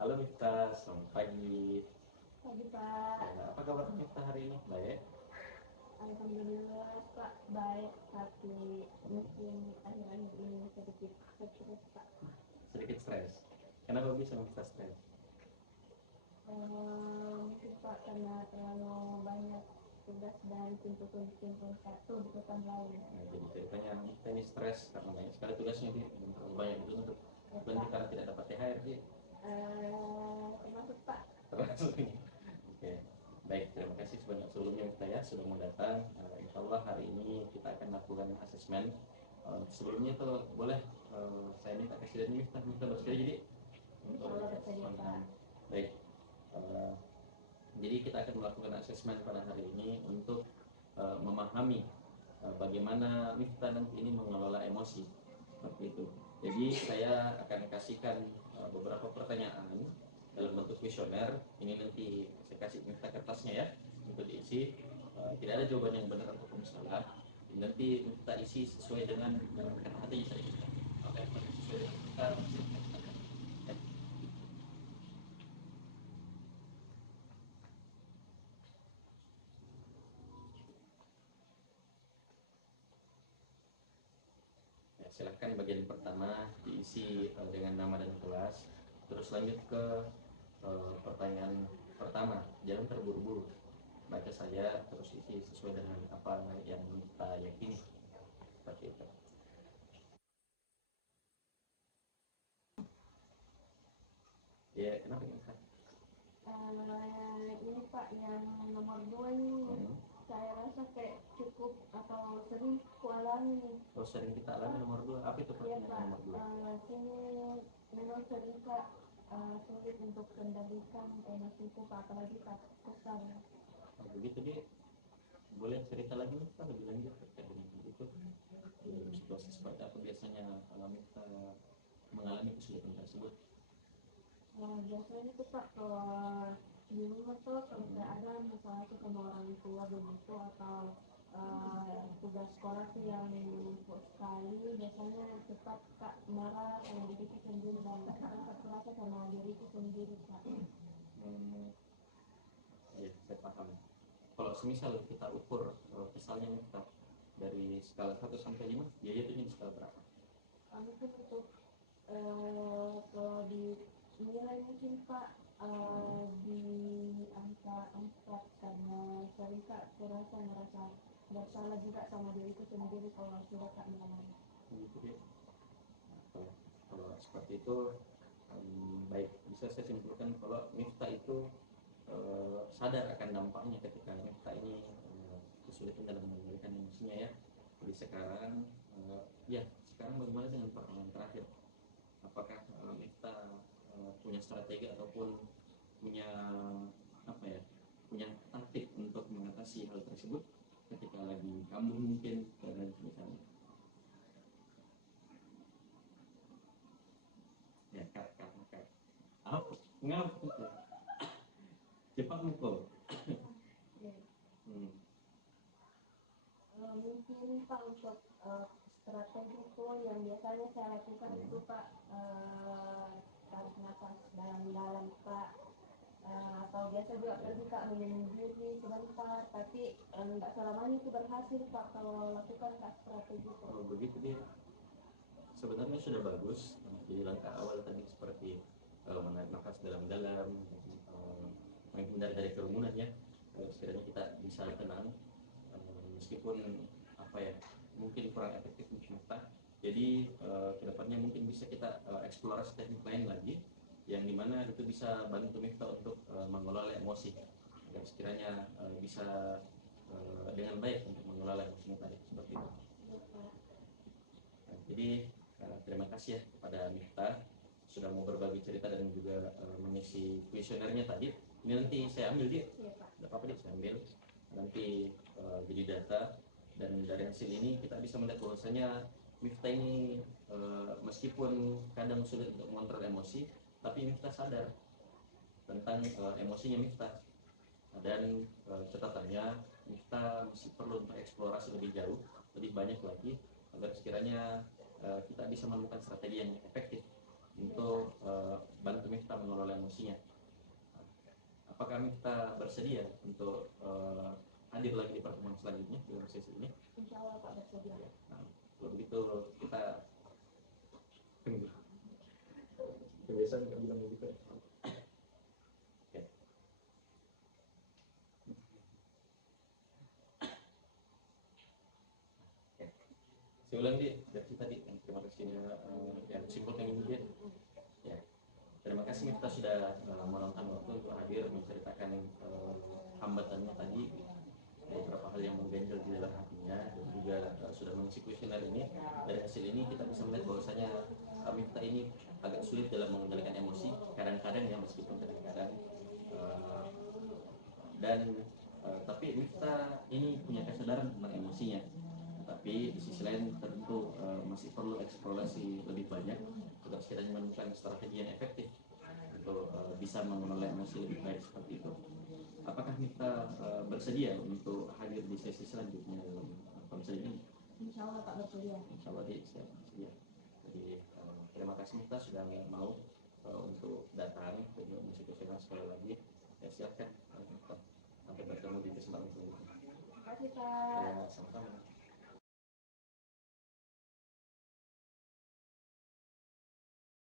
Halo Miftah, selamat pagi. Pagi Pak, Ya, apa kabar Miftah hari ini? Baik. Alhamdulillah Pak baik, tapi mungkin akhir-akhir ini sedikit stres Pak. Sedikit stres. Kenapa bisa Miftah stres? Mungkin Pak karena terlalu banyak tugas dan kumpul-kumpul satu bukan lain. Nah, jadi ceritanya Miftah ini stres karena banyak sekali tugasnya dia dan terlalu banyak itu untuk Ya berhenti Pak, karena tidak dapat THR dia. termasuk Pak. Termasuk ini. Oke. Baik, terima kasih sebanyak sebelumnya Miftah ya sudah mau datang. Insya Allah hari ini kita akan lakukan asesmen. Sebelumnya itu boleh saya minta kasih dari Miftah bersedia jadi Insya untuk Allah bersedia Pak. baik. Eh, Jadi kita akan melakukan asesmen pada hari ini untuk memahami bagaimana Miftah nanti ini mengelola emosi seperti itu. Jadi saya akan kasihkan beberapa pertanyaan dalam bentuk kuesioner. Ini nanti saya kasih Miftah kertasnya ya untuk diisi. Tidak ada jawaban yang benar ataupun salah. Nanti Miftah isi sesuai dengan hati saya. Apa yang sesuai dengan kita. Ya, silahkan bagian pertama diisi dengan nama dan kelas. Terus lanjut ke pertanyaan pertama. Jangan terburu-buru. Baca saja terus isi sesuai dengan apa yang kita yakini. Seperti itu. Ya, kenapa ini? Ini Pak yang nomor 2 ini saya rasa kayak cukup atau sering kualami. Oh, sering kita alami nomor 2. Apa itu Iya pertanyaan Pak, nomor 2? sini memang sering Pak sulit untuk kendalikan emosiku Pak, apalagi Pak kesal. Oh, begitu dia. Boleh cerita lagi Pak lebih lanjut terkait dengan itu. Dalam situasi seperti apa biasanya kita mengalami kesulitan tersebut? Biasanya tuh Pak kalau di rumah tuh kalau nggak ada masalah tuh sama orang tua begitu atau tugas sekolah tuh yang menumpuk sekali, biasanya cepat Kak marah sama diriku sendiri dan nggak terasa sama diriku sendiri Pak. Hmm, ya, saya paham. Kalau semisal kita ukur kesalnya kita dari skala 1 sampai 5, dia jatuhnya di skala berapa? Mungkin untuk kalau di nilai mungkin Pak di angka 4 karena sering Kak terasa merasa bersalah juga sama diriku sendiri kalau sudah Kak malam. Begitu dia. Nah, kalau seperti itu, baik, bisa saya simpulkan kalau Miftah itu sadar akan dampaknya ketika Miftah ini kesulitan dalam mengendalikan emosinya ya. Jadi sekarang, ya sekarang bagaimana dengan pertanyaan terakhir? Apakah Miftah punya strategi ataupun punya apa ya, punya taktik untuk mengatasi hal tersebut ketika lagi kamu mungkin dan misalnya ya kak apa ngapa cepat mukul. Ya. Hmm. Mungkin Pak untuk strategi itu yang biasanya saya lakukan itu Pak tarik nafas dalam-dalam Pak. Atau biasa juga pergi Kak menyendiri sebentar, tapi nggak selamanya itu berhasil Pak kalau lakukan Kak strategi itu. Kalau begitu dia sebenarnya sudah bagus. Jadi langkah awal tadi seperti menarik nafas dalam-dalam, menghindar dari kerumunan ya. Sekiranya kita bisa tenang, meskipun apa ya mungkin kurang efektif untuk kita. Jadi kedepannya mungkin bisa kita eksplorasi teknik lain lagi yang dimana itu bisa bantu kita untuk mengelola emosi agar sekiranya bisa dengan baik untuk mengelola emosi tadi seperti itu. Nah, jadi terima kasih ya kepada Miftah sudah mau berbagi cerita dan juga mengisi kuesionernya tadi. Ini nanti saya ambil dia, tidak apa-apa dia saya ambil nanti jadi data, dan dari hasil ini kita bisa melihat bahwasanya Miftah ini meskipun kadang sulit untuk mengontrol emosi, tapi Miftah sadar tentang emosinya Miftah, dan catatannya Miftah masih perlu untuk eksplorasi lebih jauh, lebih banyak lagi agar sekiranya kita bisa menemukan strategi yang efektif untuk bantu Miftah mengelola emosi. emosinya. Apakah kita bersedia untuk hadir lagi di pertemuan selanjutnya dalam sesi ini? Insya Allah Pak bersedia. Nah, kalau begitu kita kebiasaan kita bilang begitu. Oke. Saya ulang di dari tadi. Terima kasih yang simpulkan ini dia. Ya. Terima kasih kita sudah meluangkan waktu untuk hadir menceritakan hambatannya tadi, beberapa hal yang mengganjal di dalam hatinya, dan juga sudah mengisi kuesioner ini. Dari hasil ini kita bisa melihat bahwasanya Miftah ini agak sulit dalam mengendalikan emosi kadang-kadang ya, meskipun kadang-kadang dan tapi Miftah ini punya kesadaran tentang emosinya, tapi di sisi lain tentu masih perlu eksplorasi lebih banyak untuk sekiranya menemukan strategi yang efektif untuk bisa mengelola emosi lebih baik seperti itu. Apakah kita bersedia untuk hadir di sesi selanjutnya dalam konseling ini? Insya Allah Pak bersedia. Insya Allah siap bersedia. Jadi terima kasih kita sudah mau untuk datang dan mengisi kuesioner sekali lagi. Ya, silakan sampai bertemu di kesempatan selanjutnya. Terima kasih Pak. Ya, sama-sama.